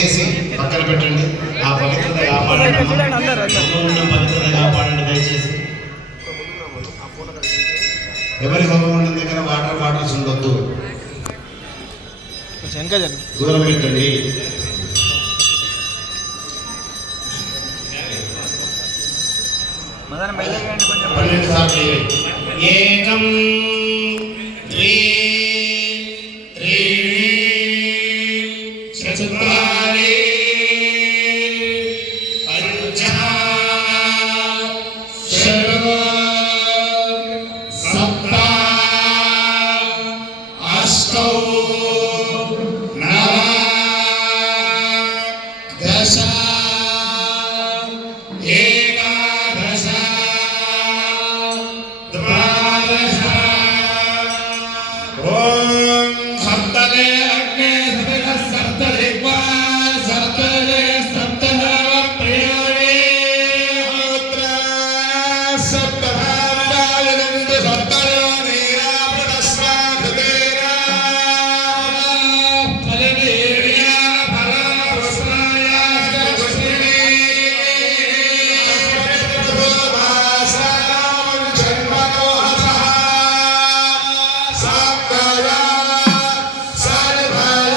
పక్కన పెట్టండి. ఆ పవిత్రత కాపాడండి, పవిత్రత కాపాడండి దయచేసి. ఎవరి హోమగుండం దగ్గర వాటర్ బాటిల్స్ ఉండొద్దు, దూరం పెట్టండి. ఏకం చతుర్వారే పంచ షడ్ సప్త అష్టౌ నవ దశ ఏకాదశ ద్వాదశ. ఓం సప్తదే అగ్నే సప్తదే సప్తదే సప్తదేవ ప్రియాణి హోత్ర సప్తధారాయనంద సప్తదేవ నీరాప్రదస్వాధుదేనా ఫలనీర్యా ఫలవస్నాయ జగస్మిని భాసానాం జన్మనోహసః సాంగయ సారభాయ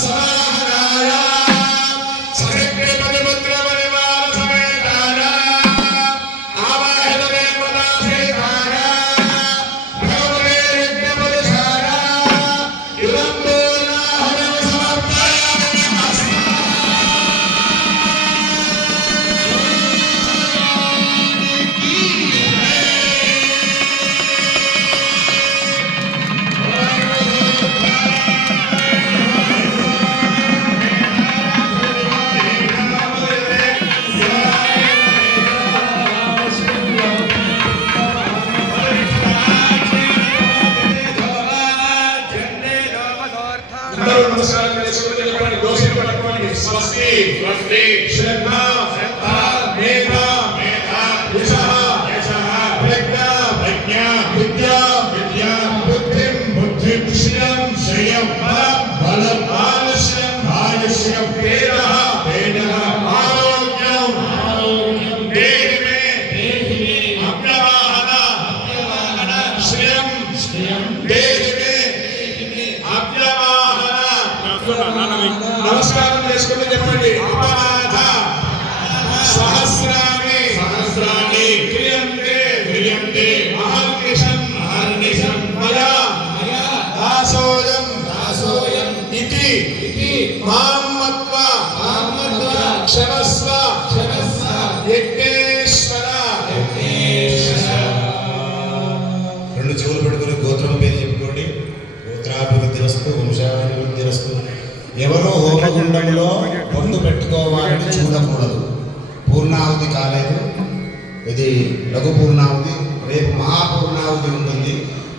సమాహనాయ సకృత్య పదముద్ర పరివార సమేతాయ ఆవాహిత దేవతాసేతాయ భగవతే యజ్ఞపరిశాయ యుగంబోనాహరం సమర్పయామి నమః. అందరూ నమస్కారం చేసుకుని చెప్పండి. దోషులు పట్టుకోండి. స్వస్తి స్వస్తి శ్రద్ధ శ్రద్ధ మేధ మేధ యశః యశః ప్రజ్ఞ ప్రజ్ఞ విద్య విద్య బుద్ధిం బుద్ధిం శ్రియం శ్రియం బలం బలం ఆయుష్యం ఆయుష్యం తేజః తేజః ఆరోగ్యం ఆరోగ్యం దేహి మే అప్యవాహన అప్యవాహన శ్రియం శ్రియం దేహి మే అప్యవాహన. నమస్కారం చేసుకుంటూ చెప్పండి. అపరాధ సహస్రాణి సహస్రాణి క్రియంతే క్రియంతే అహర్నిశం అహర్నిశం మయా మయా దాసోయం దాసోయం ఇతి ఇతి మాం మత్వా మాం మత్వా క్షమస్వ క్షమస్వ యజ్ఞేశ్వర యజ్ఞేశ్వర. రెండు చెవులు పెట్టుకుని గోత్రం పేరు చెప్పుకోండి. గోత్రాభివృద్ధిరస్తు వంశాభివృద్ధిరస్తు. ఎవరో హోమగుండంలో పొందు పెట్టుకోవాలని చూడకూడదు. పూర్ణాహుతి కాలేదు, ఇది లఘు పూర్ణాహుతి. రేపు మహాపూర్ణాహుతి ఉంటుంది.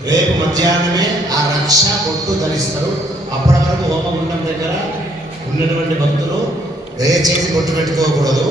రేపు మధ్యాహ్నమే ఆ రక్ష బొట్టు ధరిస్తారు. అప్పటి వరకు హోమగుండం దగ్గర ఉన్నటువంటి భక్తులు దయచేసి బొట్టు పెట్టుకోకూడదు.